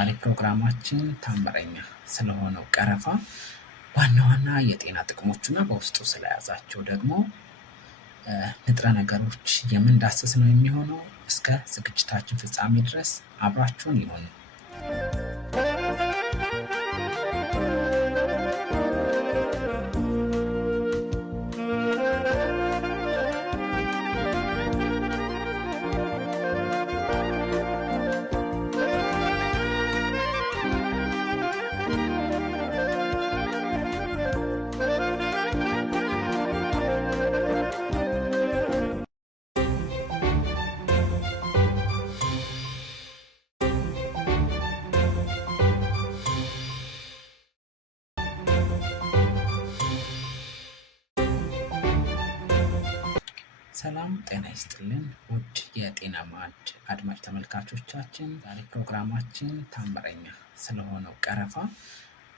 ዛሬ ፕሮግራማችን ታምረኛ ስለሆነው ቀረፋ ዋና ዋና የጤና ጥቅሞችና በውስጡ ስለያዛቸው ደግሞ ንጥረ ነገሮች የምንዳስስ ነው የሚሆነው። እስከ ዝግጅታችን ፍጻሜ ድረስ አብራችሁን ይሁኑ። ሰላም ጤና ይስጥልን ውድ የጤና ማዕድ አድማጭ ተመልካቾቻችን፣ ዛሬ ፕሮግራማችን ታምረኛ ስለሆነው ቀረፋ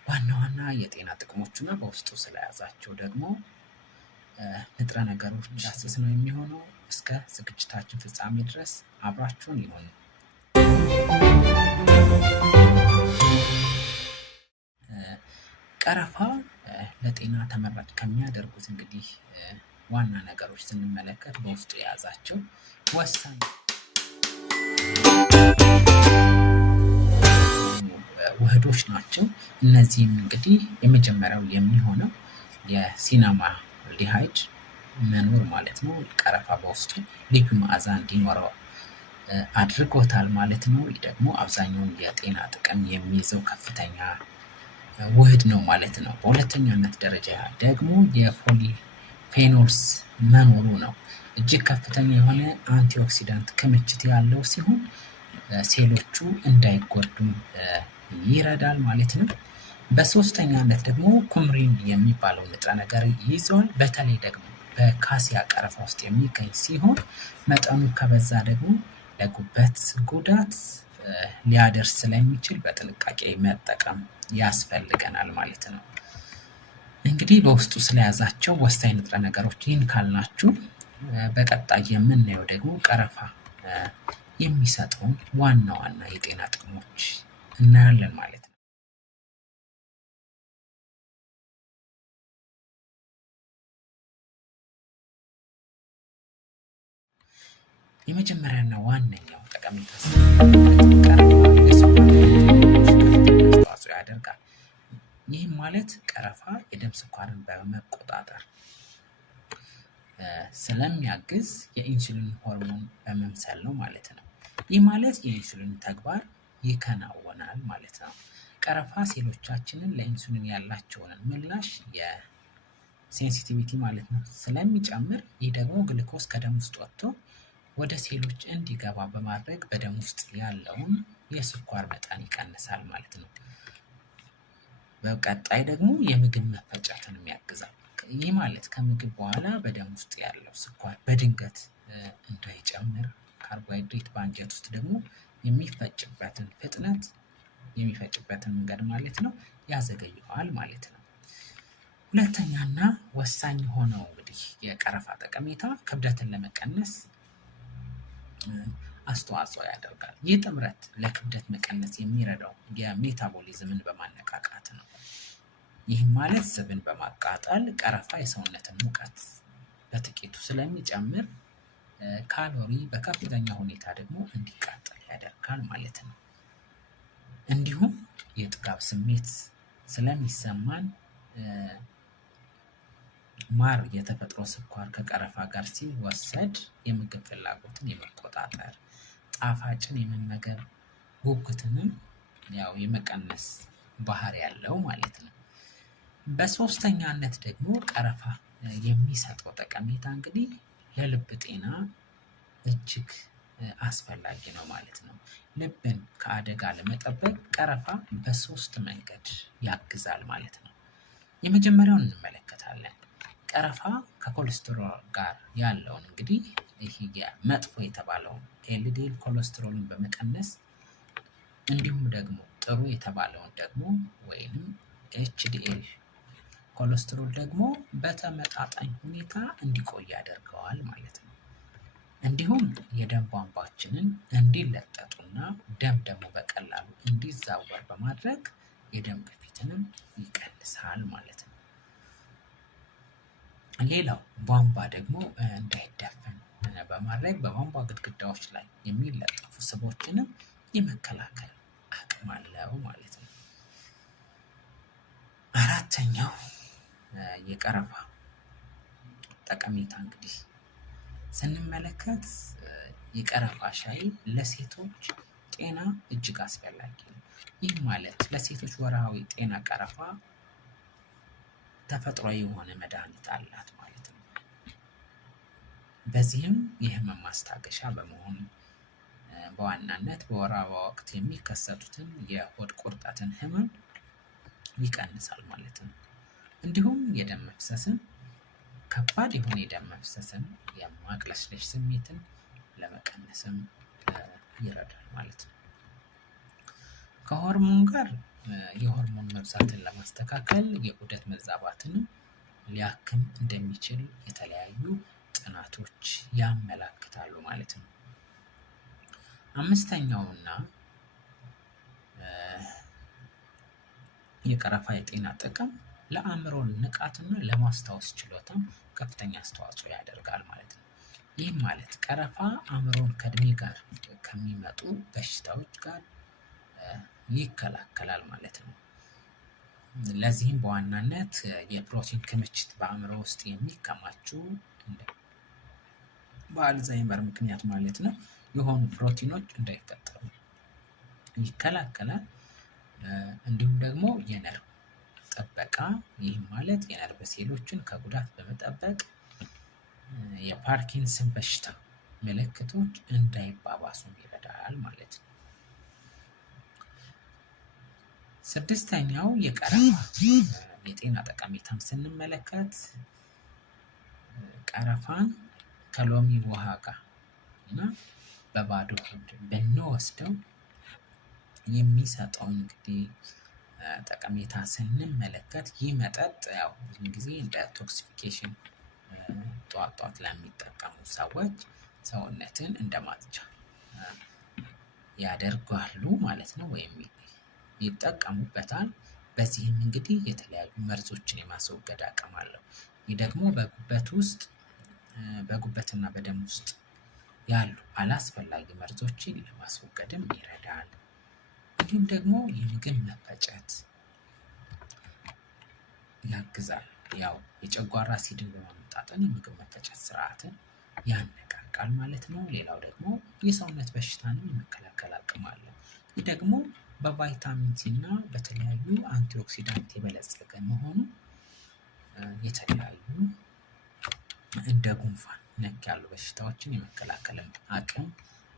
ዋና ዋና የጤና ጥቅሞችና በውስጡ ስለያዛቸው ደግሞ ንጥረ ነገሮች ዳስስ ነው የሚሆነው። እስከ ዝግጅታችን ፍጻሜ ድረስ አብራችሁን ይሁኑ። ቀረፋ ለጤና ተመራጭ ከሚያደርጉት እንግዲህ ዋና ነገሮች ስንመለከት በውስጡ የያዛቸው ወሳኝ ውህዶች ናቸው። እነዚህም እንግዲህ የመጀመሪያው የሚሆነው የሲናማልዲሃይድ መኖር ማለት ነው። ቀረፋ በውስጡ ልዩ መዓዛ እንዲኖረው አድርጎታል ማለት ነው። ይህ ደግሞ አብዛኛውን የጤና ጥቅም የሚይዘው ከፍተኛ ውህድ ነው ማለት ነው። በሁለተኛነት ደረጃ ደግሞ የፖሊፌኖልስ መኖሩ ነው። እጅግ ከፍተኛ የሆነ አንቲኦክሲዳንት ክምችት ያለው ሲሆን ሴሎቹ እንዳይጎዱ ይረዳል ማለት ነው። በሶስተኛነት ደግሞ ኩምሪን የሚባለው ንጥረ ነገር ይዟል። በተለይ ደግሞ በካሲያ ቀረፋ ውስጥ የሚገኝ ሲሆን መጠኑ ከበዛ ደግሞ ለጉበት ጉዳት ሊያደርስ ስለሚችል በጥንቃቄ መጠቀም ያስፈልገናል ማለት ነው። እንግዲህ በውስጡ ስለያዛቸው ወሳኝ ንጥረ ነገሮች ይህን ካልናችሁ፣ በቀጣይ የምናየው ደግሞ ቀረፋ የሚሰጠውን ዋና ዋና የጤና ጥቅሞች እናያለን ማለት ነው። የመጀመሪያና ዋነኛው ጠቀሜታ አስተዋጽኦ ያደርጋል። ይህም ማለት ቀረፋ የደም ስኳርን በመቆጣጠር ስለሚያግዝ የኢንሱሊን ሆርሞን በመምሰል ነው ማለት ነው። ይህ ማለት የኢንሱሊን ተግባር ይከናወናል ማለት ነው። ቀረፋ ሴሎቻችንን ለኢንሱሊን ያላቸውን ምላሽ የሴንሲቲቪቲ ማለት ነው ስለሚጨምር፣ ይህ ደግሞ ግሉኮስ ከደም ውስጥ ወጥቶ ወደ ሴሎች እንዲገባ በማድረግ በደም ውስጥ ያለውን የስኳር መጠን ይቀንሳል ማለት ነው። በቀጣይ ደግሞ የምግብ መፈጨትንም ያግዛል። ይህ ማለት ከምግብ በኋላ በደም ውስጥ ያለው ስኳር በድንገት እንዳይጨምር፣ ካርቦሃይድሬት በአንጀት ውስጥ ደግሞ የሚፈጭበትን ፍጥነት የሚፈጭበትን መንገድ ማለት ነው ያዘገየዋል ማለት ነው። ሁለተኛና ወሳኝ የሆነው እንግዲህ የቀረፋ ጠቀሜታ ክብደትን ለመቀነስ አስተዋጽኦ ያደርጋል። ይህ ጥምረት ለክብደት መቀነስ የሚረዳው የሜታቦሊዝምን በማነቃቃት ነው። ይህም ማለት ስብን በማቃጠል ቀረፋ የሰውነትን ሙቀት በጥቂቱ ስለሚጨምር ካሎሪ በከፍተኛ ሁኔታ ደግሞ እንዲቃጠል ያደርጋል ማለት ነው። እንዲሁም የጥጋብ ስሜት ስለሚሰማን ማር የተፈጥሮ ስኳር ከቀረፋ ጋር ሲወሰድ የምግብ ፍላጎትን የመቆጣጠር ጣፋጭን የመመገብ ጉጉትንም የመቀነስ ባህሪ ያለው ማለት ነው። በሶስተኛነት ደግሞ ቀረፋ የሚሰጠው ጠቀሜታ እንግዲህ ለልብ ጤና እጅግ አስፈላጊ ነው ማለት ነው። ልብን ከአደጋ ለመጠበቅ ቀረፋ በሶስት መንገድ ያግዛል ማለት ነው። የመጀመሪያውን እንመለከታለን። ቀረፋ ከኮሌስትሮል ጋር ያለውን እንግዲህ ይህ መጥፎ የተባለውን ኤልዲኤል ኮሌስትሮልን በመቀነስ እንዲሁም ደግሞ ጥሩ የተባለውን ደግሞ ወይንም ኤችዲኤል ኮሌስትሮል ደግሞ በተመጣጣኝ ሁኔታ እንዲቆይ ያደርገዋል ማለት ነው። እንዲሁም የደም ቧንቧችንን እንዲለጠጡና ደም ደግሞ በቀላሉ እንዲዛወር በማድረግ የደም ግፊትንም ይቀንሳል ማለት ነው። ሌላው ቧንቧ ደግሞ እንዳይደፈን በማድረግ በቧንቧ ግድግዳዎች ላይ የሚለጠፉ ስቦችንም የመከላከል አቅም አለው ማለት ነው። አራተኛው የቀረፋ ጠቀሜታ እንግዲህ ስንመለከት የቀረፋ ሻይ ለሴቶች ጤና እጅግ አስፈላጊ ነው። ይህ ማለት ለሴቶች ወርሃዊ ጤና ቀረፋ ተፈጥሯዊ የሆነ መድኃኒት አላት ማለት ነው። በዚህም የህመም ማስታገሻ በመሆን በዋናነት በወር አበባ ወቅት የሚከሰቱትን የሆድ ቁርጠትን ህመም ይቀንሳል ማለት ነው። እንዲሁም የደም መፍሰስን ከባድ የሆነ የደም መፍሰስን የማቅለሽለሽ ስሜትን ለመቀነስም ይረዳል ማለት ነው። ከሆርሞን ጋር የሆርሞን መብዛትን ለማስተካከል የዑደት መዛባትን ሊያክም እንደሚችል የተለያዩ ጥናቶች ያመላክታሉ ማለት ነው። አምስተኛውና የቀረፋ የጤና ጥቅም ለአእምሮ ንቃትና ለማስታወስ ችሎታም ከፍተኛ አስተዋጽኦ ያደርጋል ማለት ነው። ይህም ማለት ቀረፋ አእምሮን ከእድሜ ጋር ከሚመጡ በሽታዎች ጋር ይከላከላል ማለት ነው። ለዚህም በዋናነት የፕሮቲን ክምችት በአእምሮ ውስጥ የሚከማቹ በአልዛይመር ምክንያት ማለት ነው የሆኑ ፕሮቲኖች እንዳይፈጠሩ ይከላከላል። እንዲሁም ደግሞ የነርቭ ጥበቃ፣ ይህም ማለት የነርቭ ሴሎችን ከጉዳት በመጠበቅ የፓርኪንሰን በሽታ ምልክቶች እንዳይባባሱ ይረዳል ማለት ነው። ስድስተኛው የቀረፋ የጤና ጠቀሜታን ስንመለከት ቀረፋን ከሎሚ ውሃ ጋር እና በባዶ ሆድ ብንወስደው የሚሰጠው እንግዲህ ጠቀሜታ ስንመለከት ይህ መጠጥ ያው ብዙ ጊዜ እንደ ቶክሲፊኬሽን ጠዋት ጠዋት ለሚጠቀሙ ሰዎች ሰውነትን እንደማጥቻ ያደርጋሉ ማለት ነው፣ ወይም ይጠቀሙበታል። በዚህም እንግዲህ የተለያዩ መርዞችን የማስወገድ አቅም አለው። ይህ ደግሞ በጉበትና በደም ውስጥ ያሉ አላስፈላጊ መርዞችን ለማስወገድም ይረዳል። እንዲሁም ደግሞ የምግብ መፈጨት ያግዛል። ያው የጨጓራ አሲድን በማመጣጠን የምግብ መፈጨት ስርዓትን ያነቃቃል ማለት ነው። ሌላው ደግሞ የሰውነት በሽታንም የመከላከል አቅም አለው። ይህ ደግሞ በቫይታሚን ሲ እና በተለያዩ አንቲኦክሲዳንት የበለጸገ መሆኑ የተለያዩ እንደ ጉንፋን ነክ ያሉ በሽታዎችን የመከላከል አቅም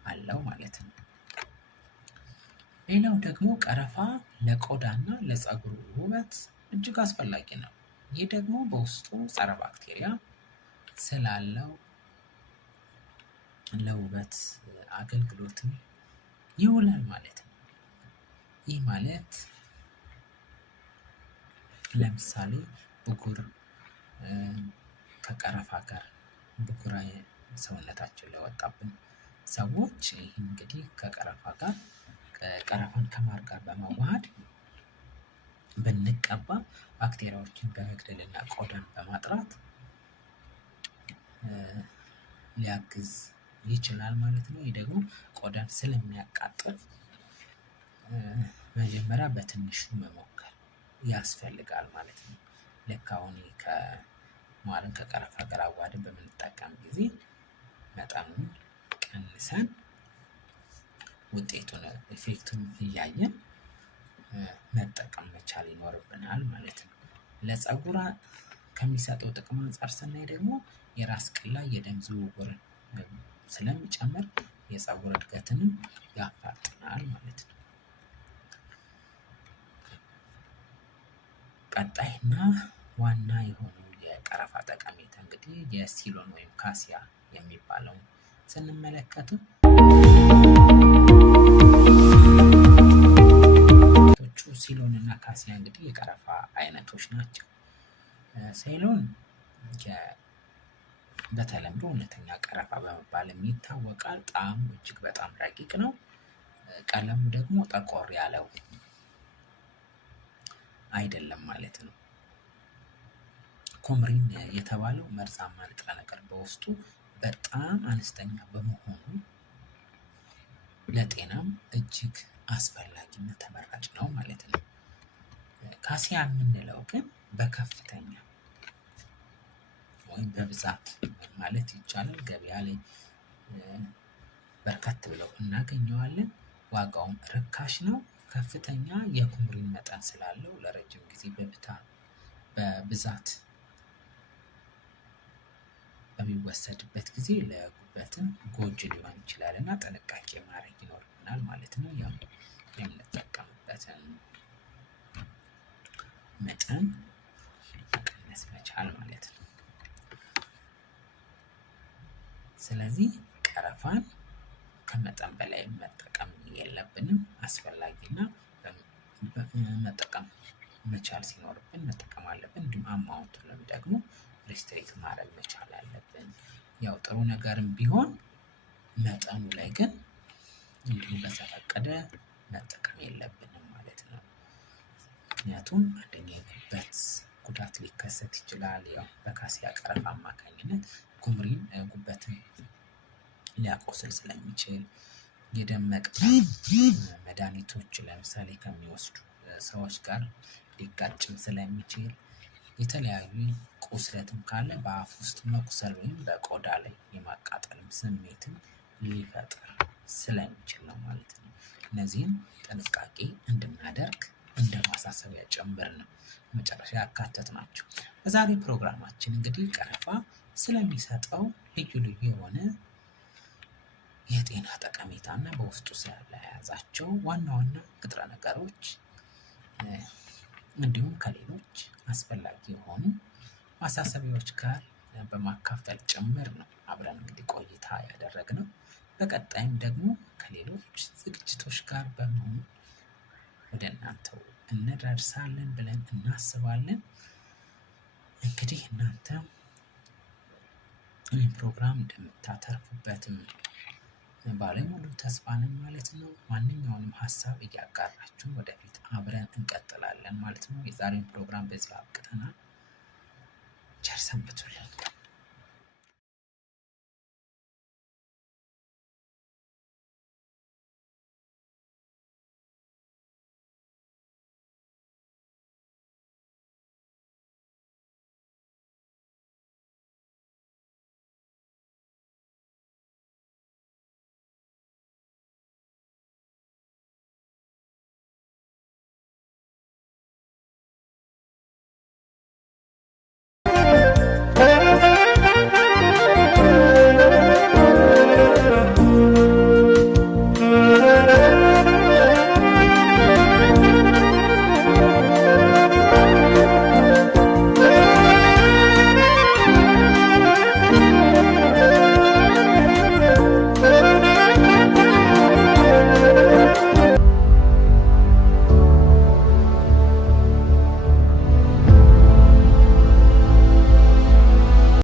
አለው ማለት ነው። ሌላው ደግሞ ቀረፋ ለቆዳና ለፀጉር ውበት እጅግ አስፈላጊ ነው። ይህ ደግሞ በውስጡ ጸረ ባክቴሪያ ስላለው ለውበት አገልግሎትም ይውላል ማለት ነው። ይህ ማለት ለምሳሌ ብጉር ከቀረፋ ጋር ብጉር ሰውነታችን ላይ ወጣብን ሰዎች ይህ እንግዲህ ቀረፋን ከማር ጋር በማዋሃድ ብንቀባ ባክቴሪያዎችን በመግደልና ቆዳን በማጥራት ሊያግዝ ይችላል ማለት ነው። ይህ ደግሞ ቆዳን ስለሚያቃጥል መጀመሪያ በትንሹ መሞከር ያስፈልጋል ማለት ነው። ልክ አሁን ማርን ከቀረፋ ጋር አዋህደን በምንጠቀም ጊዜ መጠኑን ቀንሰን ውጤቱን ኢፌክቱን እያየን መጠቀም መቻል ይኖርብናል ማለት ነው። ለፀጉር ከሚሰጠው ጥቅም አንፃር ስናይ ደግሞ የራስ ቅል ላይ የደም ዝውውር ስለሚጨምር የፀጉር እድገትንም ያፋጥናል ማለት ነው። ቀጣይና ዋና የሆነው የቀረፋ ጠቀሜታ እንግዲህ የሲሎን ወይም ካሲያ የሚባለው ስንመለከት ሲሎን እና ካሲያ እንግዲህ የቀረፋ አይነቶች ናቸው። ሲሎን በተለምዶ እውነተኛ ቀረፋ በመባል ይታወቃል። ጣዕሙ እጅግ በጣም ረቂቅ ነው። ቀለሙ ደግሞ ጠቆር ያለው አይደለም ማለት ነው። ኩምሪን የተባለው መርዛማ ንጥረ ነገር በውስጡ በጣም አነስተኛ በመሆኑ ለጤናም እጅግ አስፈላጊና ተመራጭ ነው ማለት ነው። ካሲያ የምንለው ግን በከፍተኛ ወይም በብዛት ማለት ይቻላል ገበያ ላይ በርከት ብለው እናገኘዋለን። ዋጋውም ርካሽ ነው። ከፍተኛ የኩምሪን መጠን ስላለው ለረጅም ጊዜ በብዛት በሚወሰድበት ጊዜ ለጉበትም ጎጂ ሊሆን ይችላል እና ጥንቃቄ ማድረግ ይኖርብናል ማለት ነው። ያው የምንጠቀምበትን መጠን መቀነስ መቻል ማለት ነው። ስለዚህ ቀረፋን ከመጠን በላይ መጠቀም የለብንም። አስፈላጊና መጠቀም መቻል ሲኖርብን መጠቀም አለብን። እንዲሁም አማውንቱንም ደግሞ ሪስትሪክት ማድረግ መቻል አለብን። ያው ጥሩ ነገርም ቢሆን መጠኑ ላይ ግን እንዲሁ በዘፈቀደ መጠቀም የለብንም ማለት ነው። ምክንያቱም አንደኛ የጉበት ጉዳት ሊከሰት ይችላል። ያው በካሲያ ቀረፋ አማካኝነት ኩምሪን ጉበትን ሊያቆስል ስለሚችል የደም መቅጠን መድኃኒቶች ለምሳሌ ከሚወስዱ ሰዎች ጋር ሊጋጭም ስለሚችል የተለያዩ ቁስለትም ካለ በአፍ ውስጥ መቁሰል ወይም በቆዳ ላይ የማቃጠልም ስሜትን ሊፈጥር ስለሚችል ነው ማለት ነው። እነዚህን ጥንቃቄ እንድናደርግ እንደ ማሳሰቢያ ጭምር ነው መጨረሻ ያካተትናቸው። በዛሬ ፕሮግራማችን እንግዲህ ቀረፋ ስለሚሰጠው ልዩ ልዩ የሆነ የጤና ጠቀሜታ እና በውስጡ ስለያዛቸው ዋና ዋና ንጥረ ነገሮች እንዲሁም ከሌሎች አስፈላጊ የሆኑ ማሳሰቢያዎች ጋር በማካፈል ጭምር ነው አብረን እንግዲህ ቆይታ ያደረግነው። በቀጣይም ደግሞ ከሌሎች ዝግጅቶች ጋር በመሆን ወደ እናንተው እንደርሳለን ብለን እናስባለን። እንግዲህ እናንተም ይህን ፕሮግራም እንደምታተርፉበትም ባለሙሉ ተስፋ ነን ማለት ነው። ማንኛውንም ሀሳብ እያጋራችሁ ወደፊት አብረን እንቀጥላለን ማለት ነው። የዛሬውን ፕሮግራም በዚህ አብቅተናል። ቸር ሰንብቱልን።